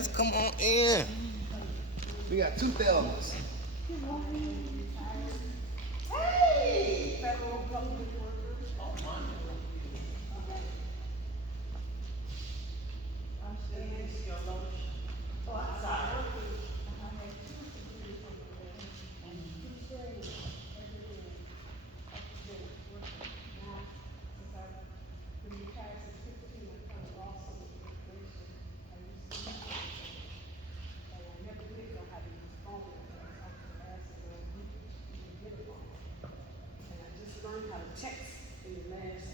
guys. Come on in. We got two Thelmas. Hey, federal government workers. I'm still your lotion. Oh, I'm sorry. And I just learned how to text in the last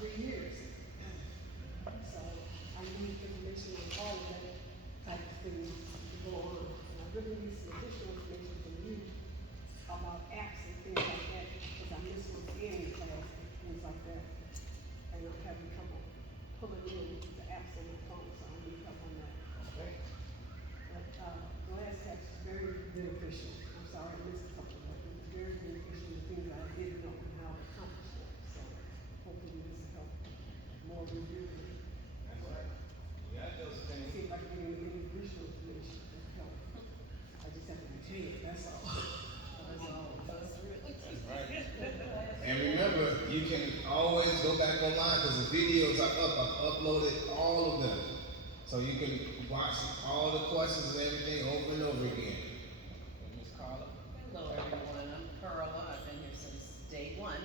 3 years. So I need information on all of that type of thing to go on. And I really need some additional information from you about apps and things like that, because I miss my scanning class and things like that. And I'm having trouble pulling in the apps on my phone, so I need help on that. Okay. But, glass text is very beneficial. I'm sorry, I missed a couple, but it was very beneficial, the things that I didn't know and how to accomplish them. So hopefully this will help more reviewers. That's right. We got those things. See if I can get any additional information to help. I just have to retain it, that's all. That's all. That's really. That's right. And remember, you can always go back online because the videos are up. I've uploaded all of them. So you can watch all the questions and everything over and over again. Miss Carla? Hello, everyone. I'm Carla. I've been here since day one,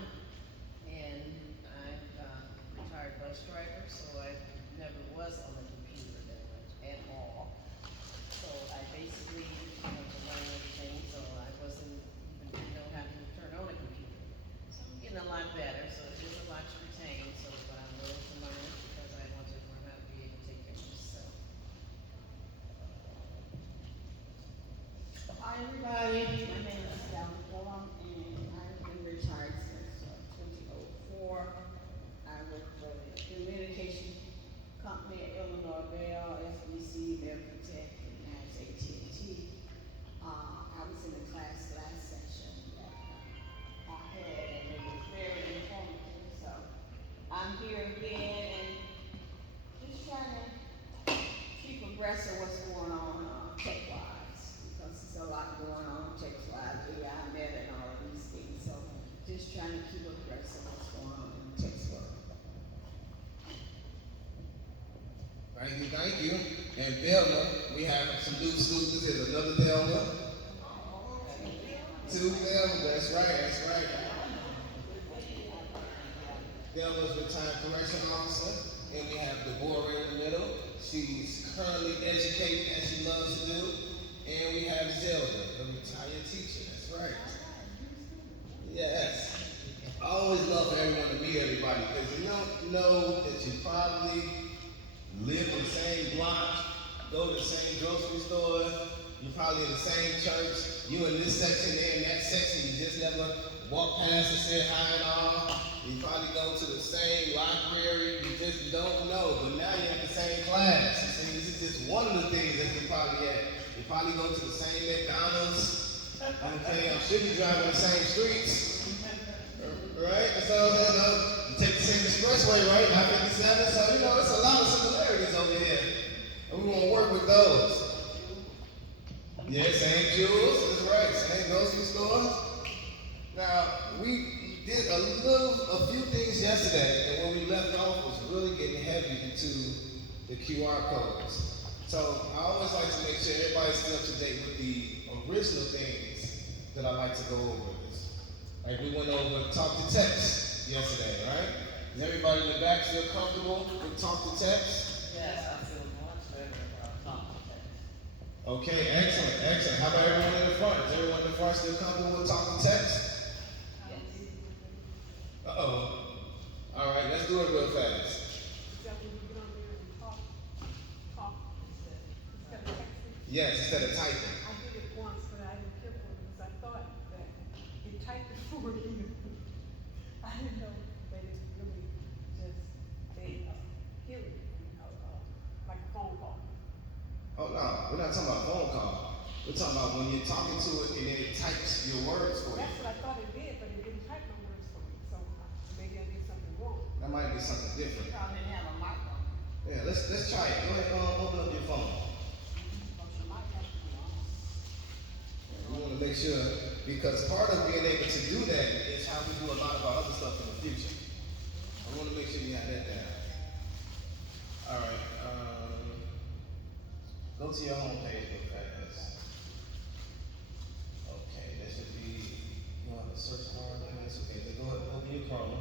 and I'm a retired bus driver, so I never was on the computer that much at all. So I basically had to learn everything, so I wasn't even didn't know how to turn on a computer. So I'm getting a lot better. So there's a lot to retain. So, but I'm willing to learn it because I want to learn how to be able to take care of myself. Hi everybody, my name is Sally Fulham and I've been retired since 2004. I work for the communication company at Illinois Bell, SBC, Bell Protect, and now it's AT&T. I was in the class last session that I had and it was very informative. So I'm here again and just trying to keep abreast of what's going on tech-wise, because there's a lot going on tech-wise, AI, meta, and all of these things. So just trying to keep abreast of what's going on in tech world. Thank you. And Thelma, we have some new students. There's another Thelma. Two Thelma, that's right. Thelma's retired correction officer. And we have Deborah in the middle. She's currently educating as she loves to do. And we have Zelda, a retired teacher. That's right. Yes. I always love for everyone to meet everybody because you don't know that you probably live in the same block, go to the same grocery store, you're probably in the same church, you in this section, they're in that section, you just never walk past and say hi and all. You probably go to the same library, you just don't know, but now you're in the same class. You see, this is just one of the things that you probably at. You probably go to the same McDonald's. Okay, I'm sure you drive on the same streets. Right? And so, you take the same expressway, right? I-57. So, it's a lot of similarities over here. And we want to work with those. Yeah, same Jewels, that's right. Same grocery stores. Now, we did a few things yesterday, and when we left off was really getting heavy into the QR codes. So, I always like to make sure everybody's still up to date with the original things that I like to go over. Like we went over talk to text yesterday, right? Is everybody in the back feel comfortable with talk to text? Yes, I feel much better about talking to text. Okay, excellent. How about everyone in the front? Is everyone in the front still comfortable with talk to text? Yes. Uh-oh. All right, let's do it real fast. Except when you get on there and talk instead of texting. Yes, instead of typing. I did it once, but I didn't care for it because I thought that it typed it for you. I didn't know that it really just made a hearing, like a phone call. Oh no, we're not talking about phone call. We're talking about when you're talking to it and then it types your words for you. That's what I thought it did, but it didn't type no words for me. So maybe I did something wrong. That might be something different. Probably didn't have a mic on. Yeah, let's try it. Go ahead, open up your phone. wanna make sure, because part of being able to do that is how we do a lot of our other stuff in the future. I wanna make sure you have that down. Alright, go to your homepage real fast. Okay, that should be, you know, the search bar, that's okay, then go ahead, open your Chrome.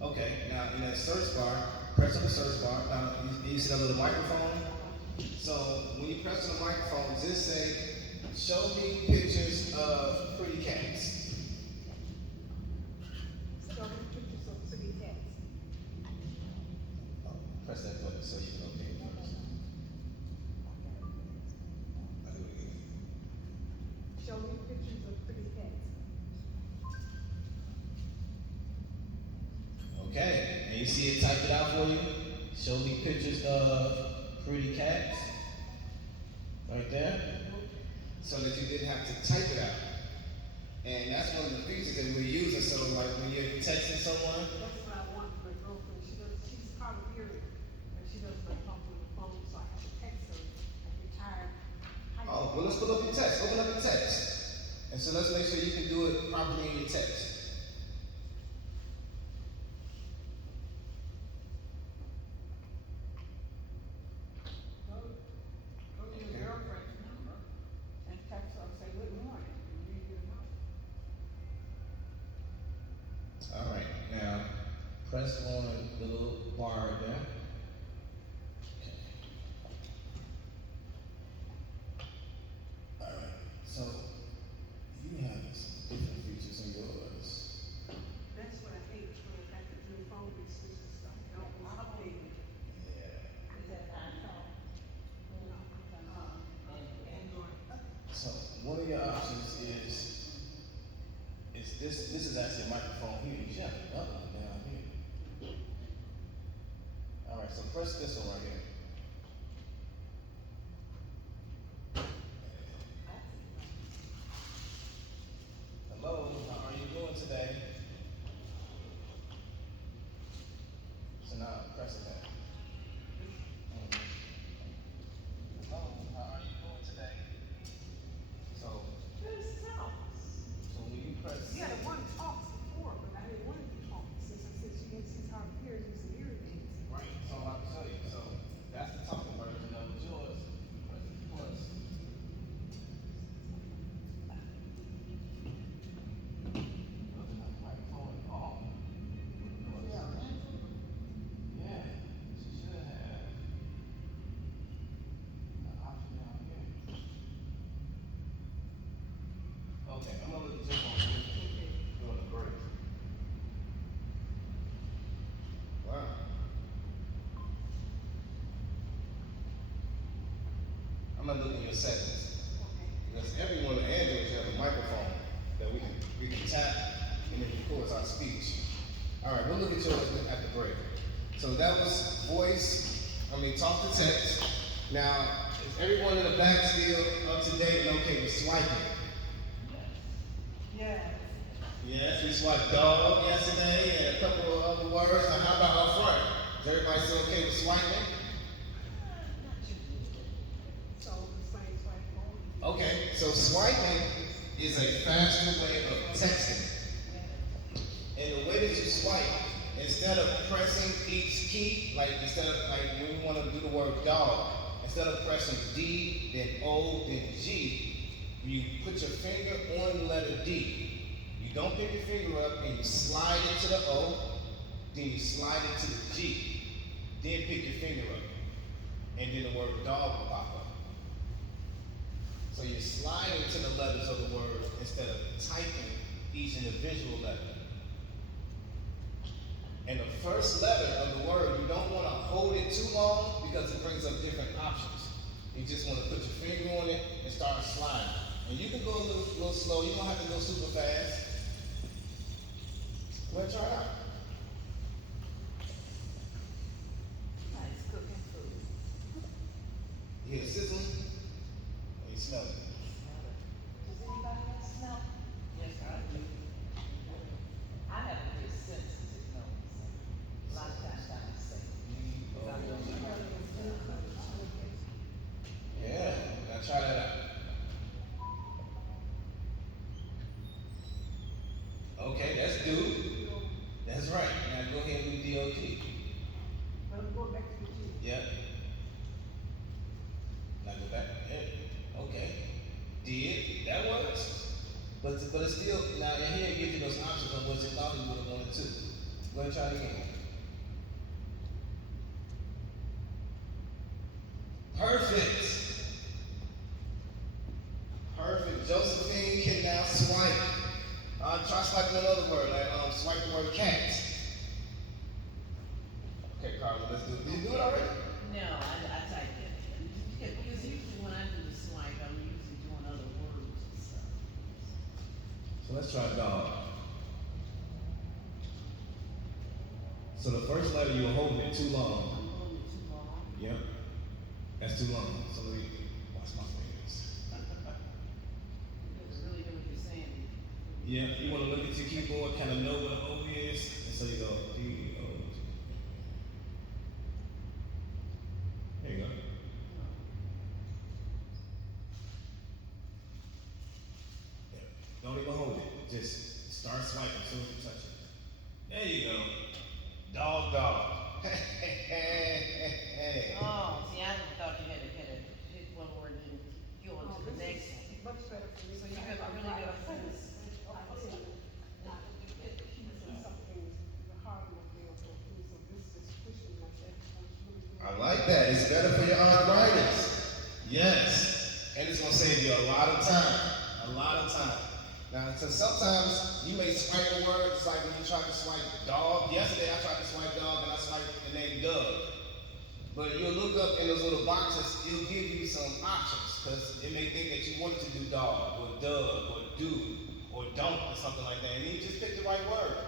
Okay, now in that search bar, press on the search bar, you see that little microphone? So when you press on the microphone, just say, show me pictures of pretty cats. Show me pictures of pretty cats. Oh, press that button so you can locate it first. I'll do it again. Show me pictures of pretty cats. Okay, and you see it typed it out for you? Show me pictures of pretty cats. Right there. So that you didn't have to type it out. And that's one of the features that we're using. So like when you're texting someone, That's what I want for my girlfriend. She's hard of hearing, and she doesn't like talking on the phone, so I have to text her. I get tired. oh, well, let's pull up your text. Open up your text. And so let's make sure you can do it properly in your text. Go to your girlfriend's number and text her and say, good morning, and read your note. All right, now press on the little bar right there. Okay. All right, so you have some different features in yours. That's what I hate, when I got the new phone, we switch the stuff. It always updated. Yeah. Is that iPhone? Android. So one of your options is this is actually a microphone here. You should have another one down here. All right, so press this one right here. Hello, how are you doing today? So now I'm pressing that. Hello, how are you doing today? So when you press Yeah, the one talks before, but I didn't want it to talk, since I said she's hard of hearing, using hearing aids. right, so I'm about to show you. So that's the talking version of yours. Press the plus. Doesn't have a microphone at all. Yeah, she should have an option down here. Okay, I'm gonna look at your phone during the break. Wow. I'm gonna look in your settings. Because everyone in Android has a microphone that we can tap and it records our speech. All right, we'll look at yours at the break. So that was talk to text. Now, is everyone in the back still up to date and okay with swiping? Yeah. Yes, we swiped dog yesterday and a couple of other words. Now, how about up front? Is everybody still okay with swiping? So the same phone. Okay, so swiping is a faster way of texting. And the way that you swipe, instead of pressing each key, when you want to do the word dog, instead of pressing D, then O, then G, you put your finger on the letter D. You don't pick your finger up and you slide it to the O, then you slide it to the G, then pick your finger up, and then the word dog will pop up. So you're sliding to the letters of the word instead of typing each individual letter. And the first letter of the word, you don't want to hold it too long because it brings up different options. You just want to put your finger on it and start sliding. And you can go a little slow. You don't have to go super fast. Go ahead, try it out. Nice cooking food. You hear it sizzling? And you smell it. Does anybody else smell? Yes, I do. I have a very sensitive nose. A lot of times I'm sick. Yeah, now try that out. but it's still, now, and here it gives you those options of what you thought you would have wanted to. Go ahead and try it again. Perfect. Perfect. Josephine can now swipe. Try swiping another word, like swipe the word cat. Okay, Carla, let's do it. Did you do it already? No, I typed it. Because usually when I do the swipe, I'm usually doing other words and stuff. So let's try dog. So the first letter you were holding it too long. I'm holding it too long. Yep. That's too long. So let me watch my fingers. It's really good what you're saying. Yeah, you want to look at your keyboard, kind of know what an O is, and so you go D-O. There you go. Yeah. Don't even hold it. Just start swiping as soon as you touch it. There you go. Dog, dog. Oh, see, I thought you had to hit one word and then go on Oh, to the this next is one. much better for me. So you have a really good sense. I like that. It's better for your arthritis. Yes. And it's going to save you a lot of time. A lot of time. Now, so sometimes you may swipe a word, it's like when you try to swipe dog. Yesterday I tried to swipe dog and I swiped the name Doug. But you'll look up in those little boxes, it'll give you some options. Because it may think that you wanted to do dog, or Doug, or do, or don't, or something like that. And you just pick the right word.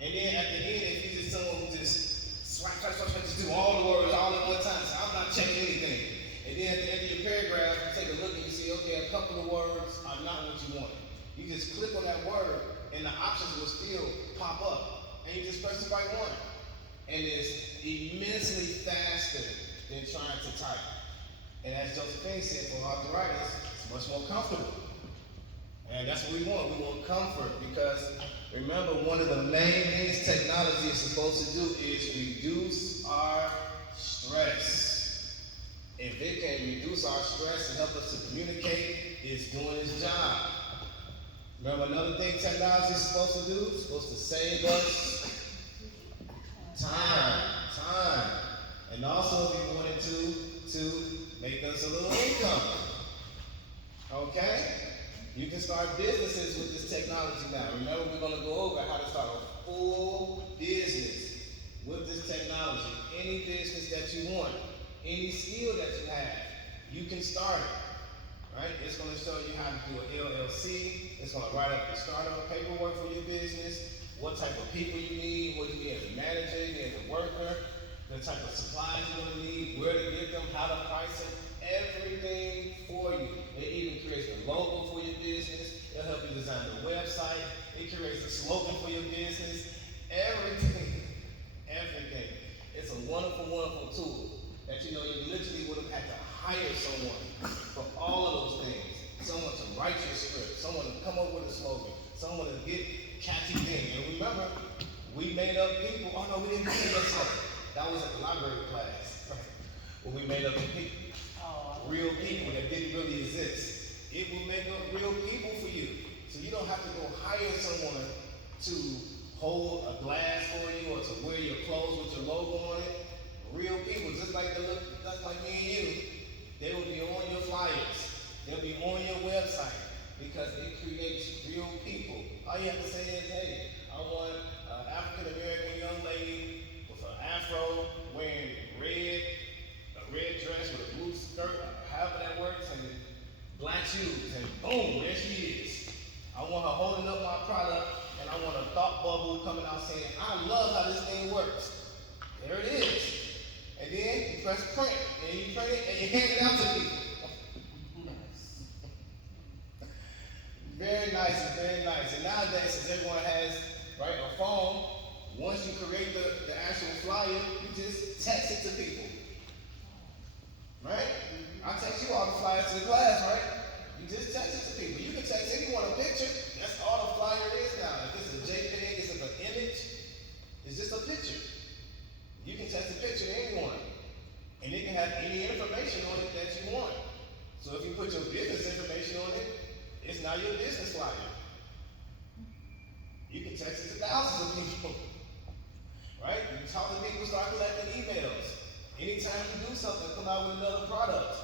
And then at the end, if you're just someone who just swipe, just do all the words all at one time. So I'm not checking anything. And then at the end of your paragraph, you take a look and you see, okay, a couple of words are not what you want. You just click on that word and the options will still pop up. And you just press the right one. And it's immensely faster than trying to type. And as Josephine said, for arthritis, it's much more comfortable. And that's what we want. We want comfort because remember, one of the main things technology is supposed to do is reduce our stress. If it can reduce our stress and help us to communicate, it's doing its job. Remember, another thing technology is supposed to do? It's supposed to save us time. And also, if you wanted to make us a little income. Okay? You can start businesses with this technology now. Remember, we're going to go over how to start a full business with this technology. Any business that you want, any skill that you have, you can start it. Right? It's going to show you how to do an LLC. It's going to write up the startup paperwork for your business, what type of people you need, what you need as a manager, you need as a worker, the type of supplies you're going to need, where to get them, how to price it, everything for you. It even creates a logo for your business. It'll help you design the website. It creates a slogan for your business. Everything. It's a wonderful, wonderful tool that you literally would have had to hire someone for all of those things. Someone to write your script, someone to come up with a slogan, someone to get catchy things. And remember, we made up people. Oh no, we didn't do that slogan. That was at the library class. When we made up the people. Real people that didn't really exist. It will make up real people for you. So you don't have to go hire someone to hold a glass for you or to wear your clothes with your logo on it. Real people, just like me and you, they will be on your flyers. They'll be on your website because it creates real people. All you have to say is, hey, I want an African-American young lady with an afro wearing a red dress with a blue skirt, however that works, and black shoes, and boom, there she is. I want her holding up my product, and I want a thought bubble coming out saying, I love how this thing works. There it is. And then you press print, and you print it, and you hand it out to people. Very nice and very nice. And nowadays, since everyone has a phone, once you create the actual flyer, you just text it to people. Right? I text you all the flyers to the class, right? You just text it to people. You can text anyone a picture. That's all the flyer is now. If it's a JPEG, it's an image, it's just a picture. You can text a picture to anyone. And it can have any information on it that you want. So if you put your business information on it, it's now your business flyer. text it to thousands of people. Right? You talk to people, start collecting emails. Anytime you do something, come out with another product.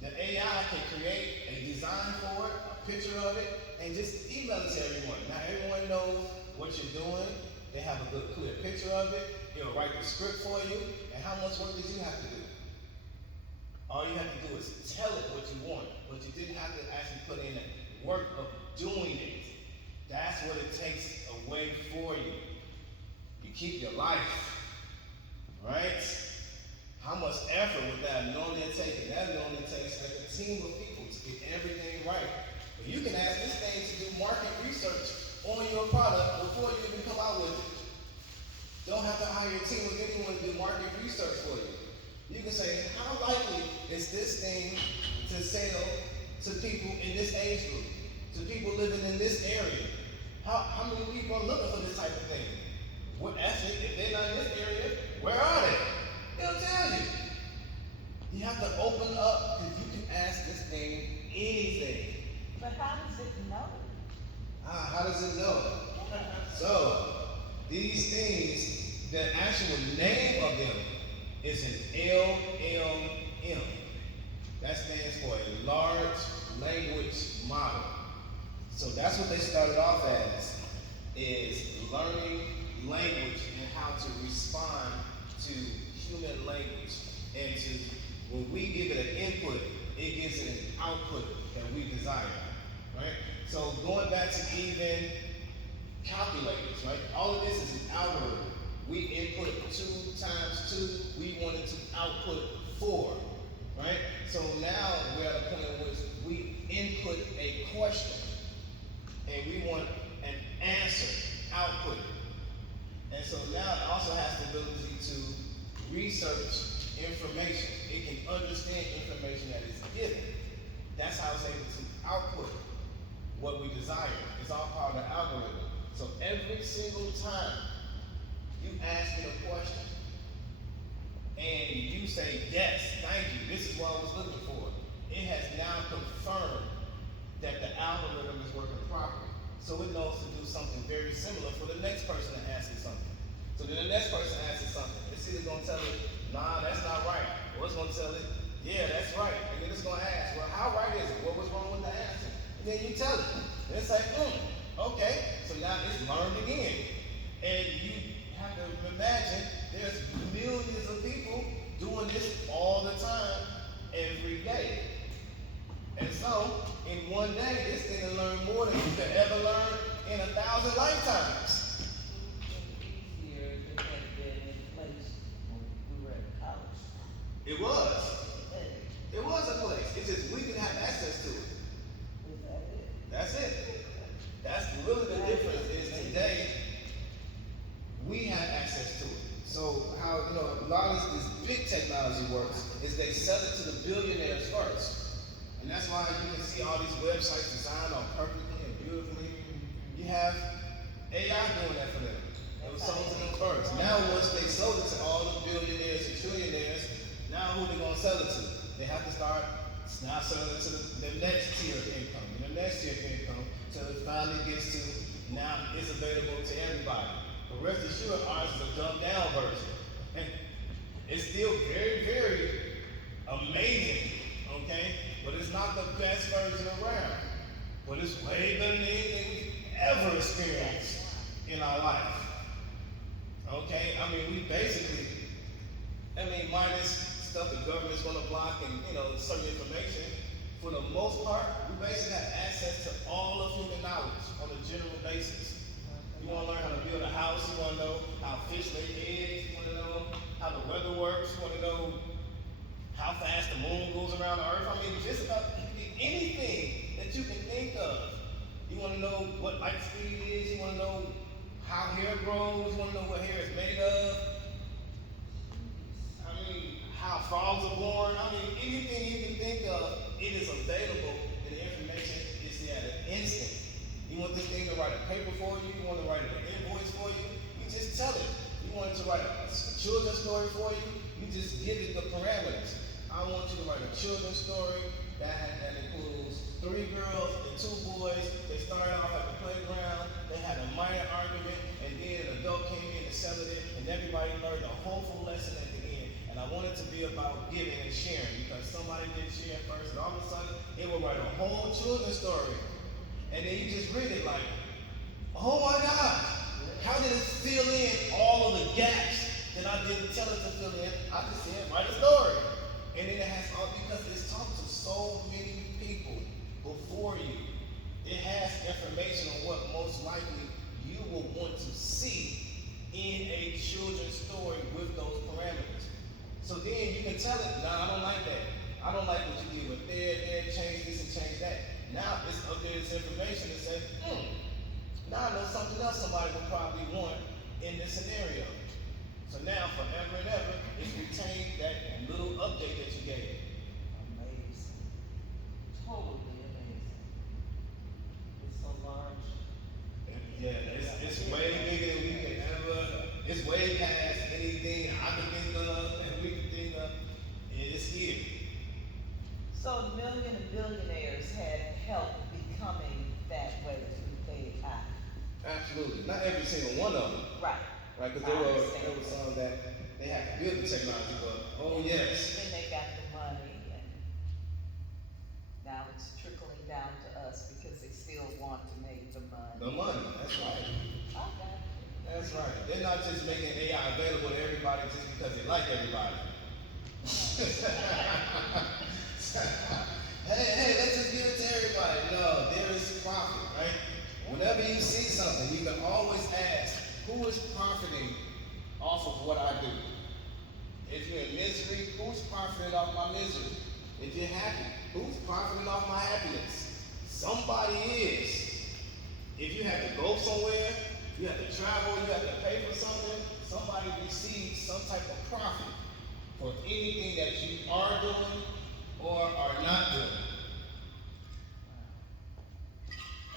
The AI can create a design for it, a picture of it, and just email it to everyone. Now everyone knows what you're doing. They have a good, clear picture of it. It'll write the script for you. And how much work did you have to do? All you have to do is tell it what you want, but you didn't have to actually put in the work of doing it. That's what it takes away for you. You keep your life, right? How much effort would that normally take? That normally takes like a team of people to get everything right. But you can ask this thing to do market research on your product before you even come out with it. Don't have to hire a team of anyone to do market research for you. You can say, how likely is this thing to sell to people in this age group, to people living in this area? How many people are looking for this type of thing? Well, actually, if they're not in this area, where are they? It'll tell you. You have to open up because you can ask this thing anything. But how does it know? How does it know? So, these things, the actual name of them is an LLM. That stands for a large language model. So that's what they started off as, is learning language and how to respond to human language. And to, when we give it an input, it gives it an output that we desire, right? So going back to even calculators, right? All of this is an algorithm. We input 2 times 2, we want it to output 4, right? So now we're at a point in which we input a question and we want an answer output. And so now it also has the ability to research information. It can understand information that is given. That's how it's able to output what we desire. It's all part of the algorithm. So every single time you ask it a question and you say, yes, thank you, this is what I was looking for, it has now confirmed that the algorithm is working properly. So it knows to do something very similar for the next person that asks it something. So then the next person asks it something. It's either going to tell it, nah, that's not right. Or it's going to tell it, yeah, that's right. And then it's going to ask, well, how right is it? What was wrong with the answer? And then you tell it. And it's like, okay. So now it's learned again. And you have to imagine there's millions of people doing this all the time, every day. And so, in one day, this thing will learn more than you could ever learn in 1,000 lifetimes. Easier than had been in place when we were at college. It was. It was a place. It's just we didn't have access to it. Is that it? That's it. That's really the difference is today, we have access to it. So how, a lot of this big technology works is they sell it to the billionaires first. And that's why you can see all these websites designed all perfectly and beautifully. You have AI doing that for them. It was sold to them first. Now once they sold it to all the billionaires and trillionaires, now who are they going to sell it to? They have to start now selling it to the next tier of income, and the next tier of income, till it finally gets to now it's available to everybody. But rest assured, ours is a dumbed down version. And it's still very, very amazing, okay? But it's not the best version around. But it's way better than anything we've ever experienced in our life. Okay? I mean, we basically, minus stuff the government's gonna block and, certain information, for the most part, we basically have access to all of human knowledge on a general basis. You wanna learn how to build a house, you wanna know how fish lay eggs, you wanna know how the weather works, you wanna know how fast the moon goes around the earth. Just about anything that you can think of. You wanna know what light speed is, you wanna know how hair grows, you wanna know what hair is made of. How frogs are born. Anything you can think of, it is available, and the information is at an instant. You want this thing to write a paper for you, you want to write an invoice for you, you just tell it. You want it to write a children's story for you, you just give it the parameters. I want you to write a children's story that includes 3 girls and 2 boys. They started off at the playground, they had a minor argument, and then an adult came in and settled it, and everybody learned a hopeful lesson at the end. And I want it to be about giving and sharing, because somebody didn't share first, and all of a sudden, it will write a whole children's story. And then you just read it like, oh my God, how did it fill in all of the gaps that I didn't tell it to fill in? I just said, write a story. And then it has all, because it's talked to so many people before you. It has information on what most likely you will want to see in a children's story with those parameters. So then you can tell it, nah, I don't like that. I don't like what you did with there, change this and change that. Now it's up there, this information that says, now I know something else somebody would probably want in this scenario. So now, forever and ever, it's retained that little update that you gave. Amazing. Totally amazing. It's so large. Yeah, it's way bigger than we can ever, it's way past anything I can think of and we can think of. It's here. So million and billionaires had help becoming that way through AI. Absolutely. Not every single one of them. Right. Right, because I there understand were some that they had to build the technology, but oh yes. Then they got the money and now it's trickling down to us because they still want to make the money. The money, that's right. Okay. That's right. They're not just making AI available to everybody just because they like everybody. hey, let's just give it to everybody. No, there is profit, right? Whenever you see something, you can always ask, who is profiting off of what I do? If you're in misery, who's profiting off my misery? If you're happy, who's profiting off my happiness? Somebody is. If you have to go somewhere, you have to travel, you have to pay for something, somebody receives some type of profit for anything that you are doing or are not doing.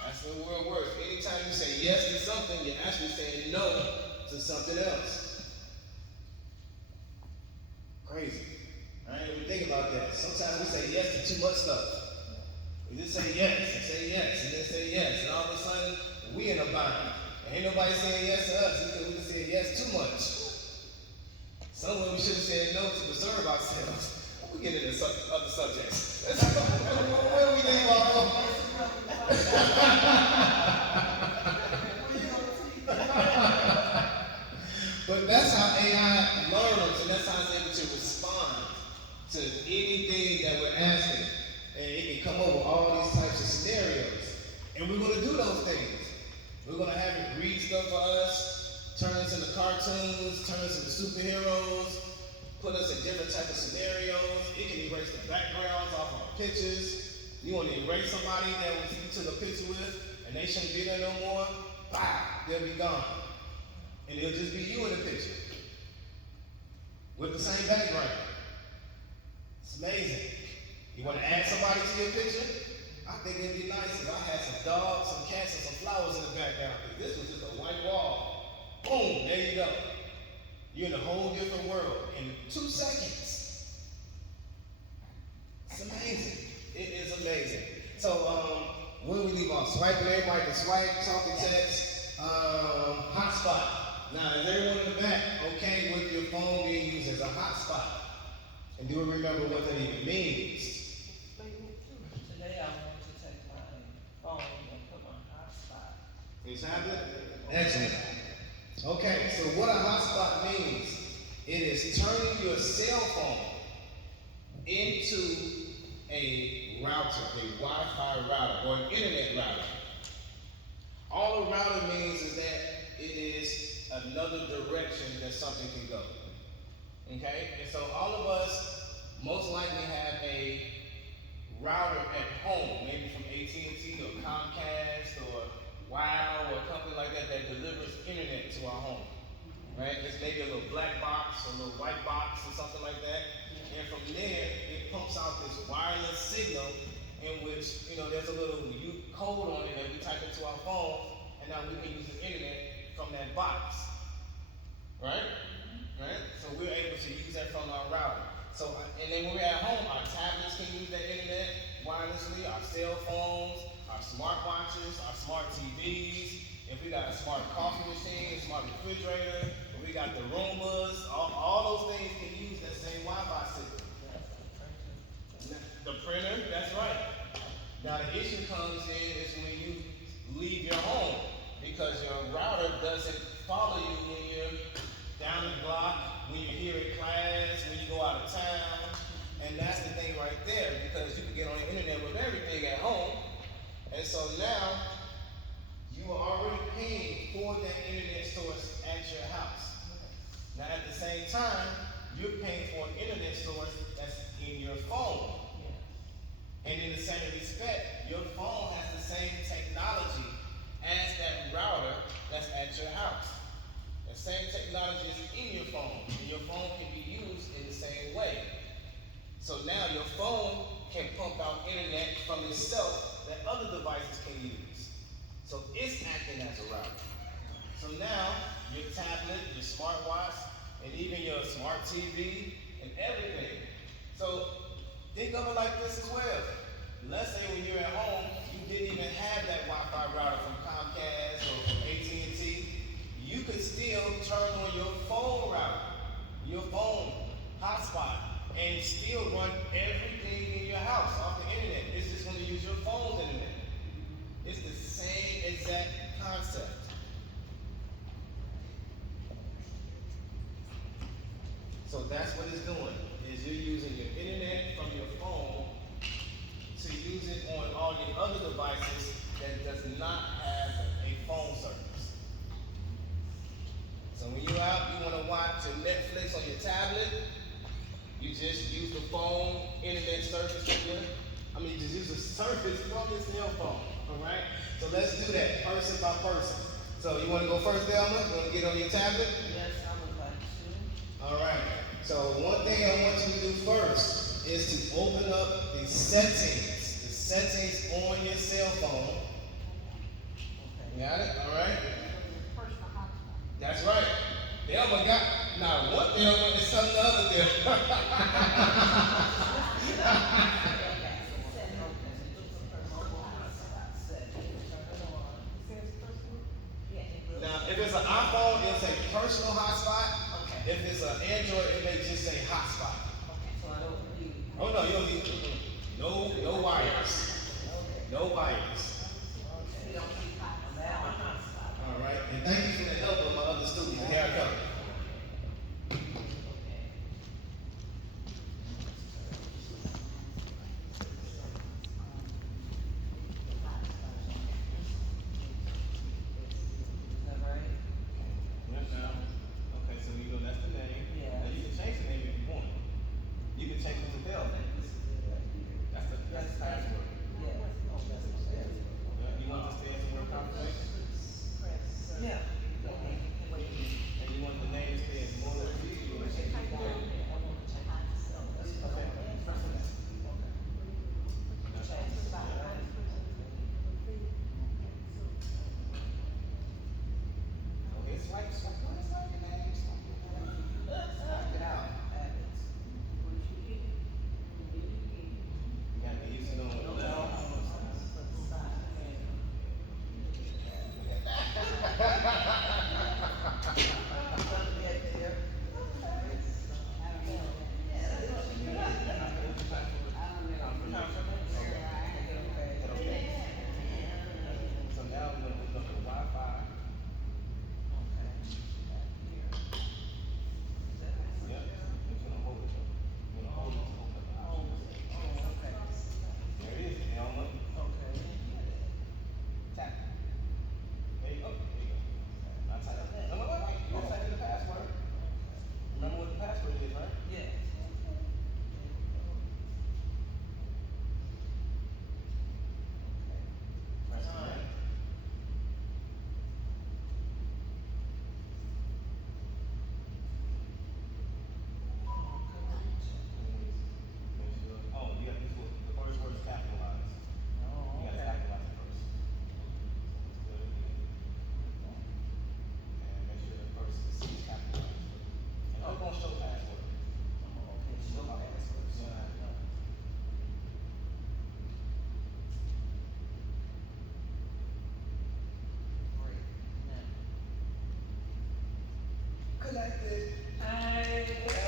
That's the world works. Anytime you say yes to something, you're actually saying no to something else. Crazy. I ain't even think about that. Sometimes we say yes to too much stuff. We just say yes, and then say yes, and all of a sudden, we in a bind. And ain't nobody saying yes to us because we just said yes too much. Somewhere we should have said no to preserve ourselves. We get into other subjects. Where we leave off? But that's how AI learns, and that's how it's able to respond to anything that we're asking. And it can come up with all these types of scenarios. And we're going to do those things. We're going to have it read stuff for us, turn us into cartoons, turn us into superheroes, put us in different types of scenarios. It can erase the backgrounds off our pictures. You want to erase somebody that you took a picture with, and they shouldn't be there no more, bah, they'll be gone. And it'll just be you in the picture with the same background. It's amazing. You want to add somebody to your picture? I think it'd be nice if I had some dogs, some cats, and some flowers in the background. This was just a white wall. Boom, there you go. You're in a whole different world in 2 seconds. It's amazing. It is amazing. So, when we leave off, swiping, everybody can swipe, talking text, hotspot. Now, is everyone in the back okay with your phone being used as a hotspot? And do we remember what that even means? Today I want to take my phone and put my hotspot. Your tablet? Excellent. Okay, so what a hotspot means, it is turning your cell phone into a router, a Wi-Fi router, or an internet router. All a router means is that it is another direction that something can go. Okay? And so all of us most likely have a router at home, maybe from AT&T or Comcast or WOW or a company like that that delivers internet to our home. Right? It's maybe a little black box or a little white box or something like that. And from there, it pumps out this wireless signal in which, there's a little code on it that we type into our phone, and now we can use the internet from that box. Right? Right? So we're able to use that from our router. So, and then when we're at home, our tablets can use that internet, wirelessly, our cell phones, our smartwatches, our smart TVs. If we got a smart coffee machine, a smart refrigerator, if we got the Roombas, all those things can use that same Wi-Fi signal. The printer, that's right. Now the issue comes in is when you leave your home because your router doesn't follow you when you're down the block, when you're here in class, when you go out of town. And that's the thing right there, because you can get on the internet with everything at home. And so now you are already paying for that internet source at your house. Now at the same time, you're paying for an internet source that's in your phone. And in the same respect, your phone has the same technology as that router that's at your house. The same technology is in your phone, and your phone can be used in the same way. So now your phone can pump out internet from itself that other devices can use. So it's acting as a router. So now your tablet, your smartwatch, and even your smart TV and everything. So think of it like this as well. Let's say when you're at home, you didn't even have that Wi-Fi router from Comcast or from AT&T. You could still turn on your phone router, your phone hotspot, and still run everything in your house off the internet. It's just going to use your phone's internet. It's the same exact concept. So that's what it's doing, is you're using your internet from your phone to use it on all the other devices that does not have a phone service. So when you're out, you want to watch your Netflix on your tablet, you just use the phone internet service. You just use the service from your cell phone, all right? So let's do that, person by person. So you want to go first, Delma? You want to get on your tablet? Yes, I would like to. All right. So one thing I want you to do first is to open up the settings on your cell phone. Got it? All right. Personal hotspot. That's right. Delma got, now one Delma is something the other Delma. Now, if it's an iPhone, it'll say personal hotspot. If it's an Android, it may just say hotspot. Oh no, you don't need no wires. No wires. All right. And thank you for the help of my other students. Here I come. Yes, ma'am. Okay, so you know that's the name. Yeah. Now you can change the name if you want. You can change it to Delma. That's the password. Yeah, you want to stay in some real conversation? Yeah. And you want like this. I